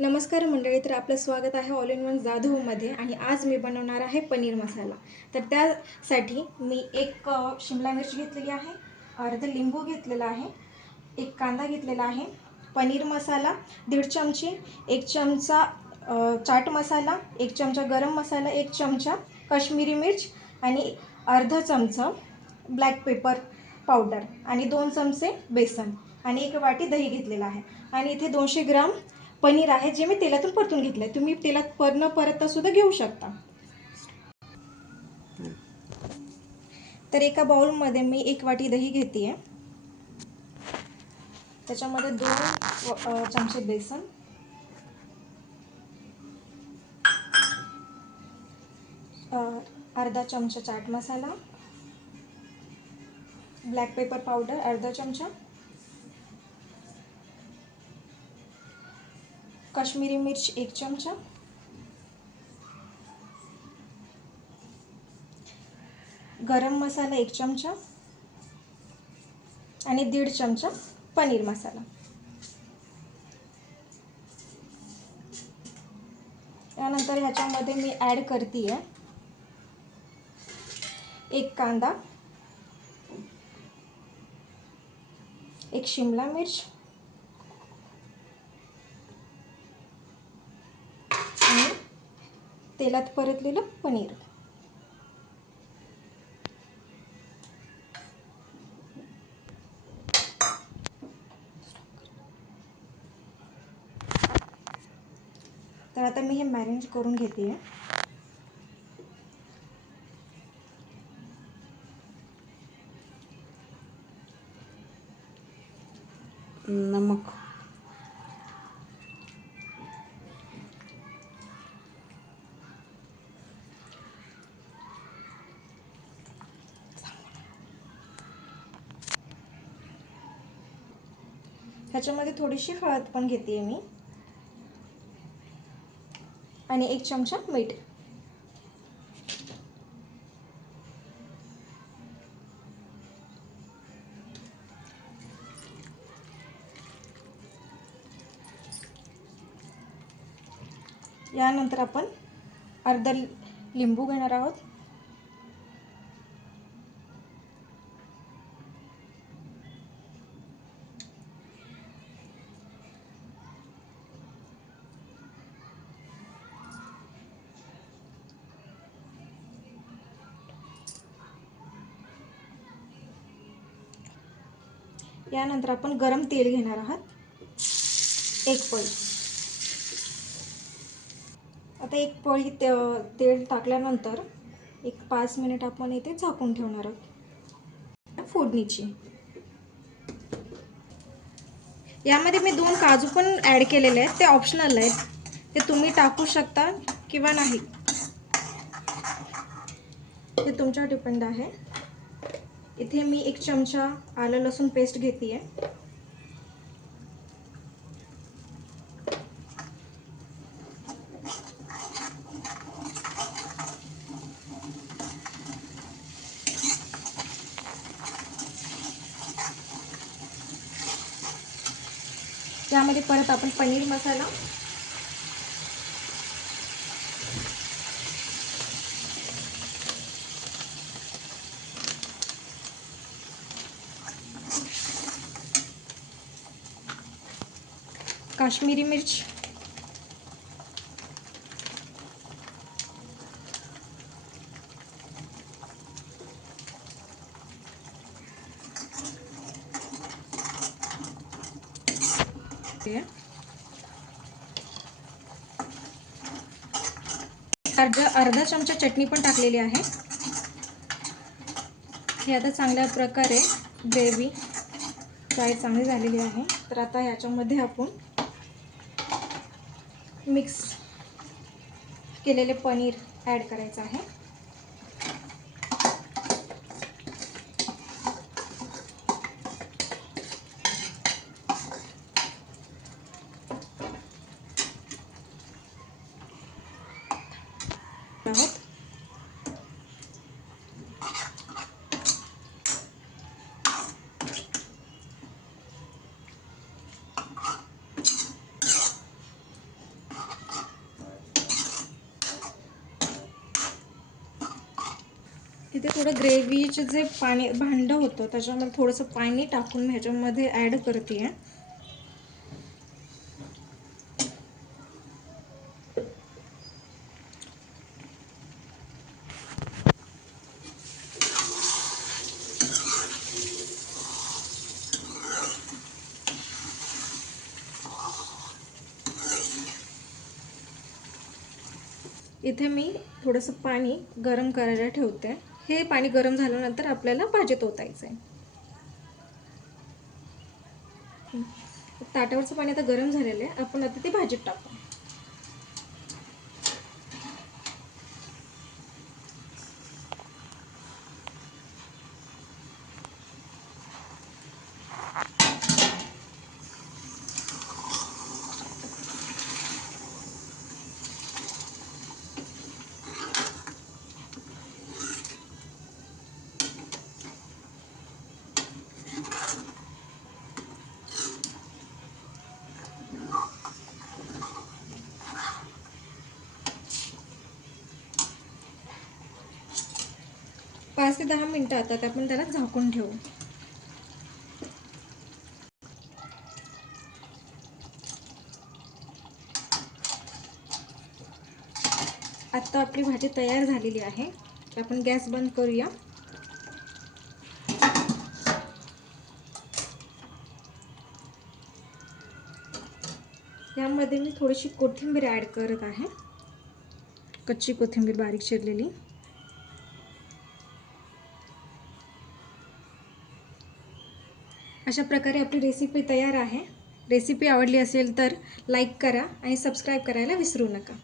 नमस्कार मंडळी, तर आपलं स्वागत आहे ऑल इन वन जाधवमध्ये. आणि आज मी बनवणार आहे पनीर मसाला. तर त्यासाठी मी एक शिमला मिरची घेतलेली आहे, अर्ध लिंबू घेतलेला आहे, एक कांदा घेतलेला आहे, पनीर मसाला 1.5 चमचे, 1 चमचा चाट मसाला, 1 चमचा गरम मसाला, 1 चमचा काश्मीरी मिर्च आणि अर्धा चमचा ब्लॅक पेपर पावडर आणि 2 चमचे बेसन आणि 1 वाटी दही घेतलेला आहे. आणि इथे 200 ग्राम पनीर आहे, जे मी तेलातून परतून घेतलं आहे. तुम्ही तेलात न परतता सुद्धा घेऊ शकता. तर एका बाउलमध्ये मी 1 वाटी दही घेते आहे, त्याच्यामध्ये 2 चमचे बेसन, अर्धा चमचा chaat masala, black pepper powder अर्धा चमचा, काश्मीरी मिर्च 1 चमचा, गरम मसाला 1 चमचा आणि 1.5 चमचा पनीर मसाला. यानंतर ह्याच्यामध्ये मी ॲड करते आहे 1 कांदा, 1 शिमला मिर्च आणि तेलात परतलेलं पनीर. तर आता मी हे मॅरिनेट करून घेते आहे. नमक, ह्याच्यामध्ये थोडीशी हळद पण घेते मी आणि 1 चमचा मीठ. यानंतर आपण अर्धा लिंबू घेणार आहोत. यानंतर आपण गरम तेल घेणार आहात, 1 पळी. आता 1 पळी तेल टाकल्यानंतर 5 मिनिट आपण इथे झाकून ठेवणार आहोत फोडणीची. यामध्ये मी 2 काजू पण ॲड केलेले आहेत, ते ऑप्शनल आहेत, ते तुम्ही टाकू शकता किंवा नाही, ते तुमच्यावर डिपेंड आहे. इथे मी 1 चमचा आलं लसूण पेस्ट घेते आहे. यामध्ये परत आपण पनीर मसाला, काश्मीरी मिर्च, अर्धा चमचा चटणी पण टाकलेली आहे. हे आता चांगल्या प्रकारे ग्रेव्ही फ्राय चांगली झालेली आहे. तर आता ह्याच्यामध्ये आपण मिक्स केलेले पनीर ॲड करायचं आहे. इथे थोडं ग्रेव्हीचं जे पाणी भांडं होतं त्याच्यामध्ये थोडंसं पाणी टाकून मी ह्याच्यामध्ये ॲड करते आहे. इथे मी थोडंसं पाणी गरम करायला ठेवते. हे पाणी गरम झाल्यानंतर आपल्याला भाजीत ओतायचं आहे. ताटावरचं पाणी आता गरम झालेलं आहे. आपण आता ती भाजीत टाकू. पाच ते 10 मिनटं आता आपण त्याला झाकून ठेवू. आता आपली भाजी तयार झालेली आहे. आपण गॅस बंद करूया. यामध्ये मी थोडीशी कोथिंबीर ॲड करत आहे. कच्ची कोथिंबीर बारीक चिरलेली. अशा प्रकारे आपली रेसिपी तयार आहे. रेसिपी आवडली असेल तर लाईक करा आणि सबस्क्राईब करायला विसरू नका.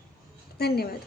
धन्यवाद.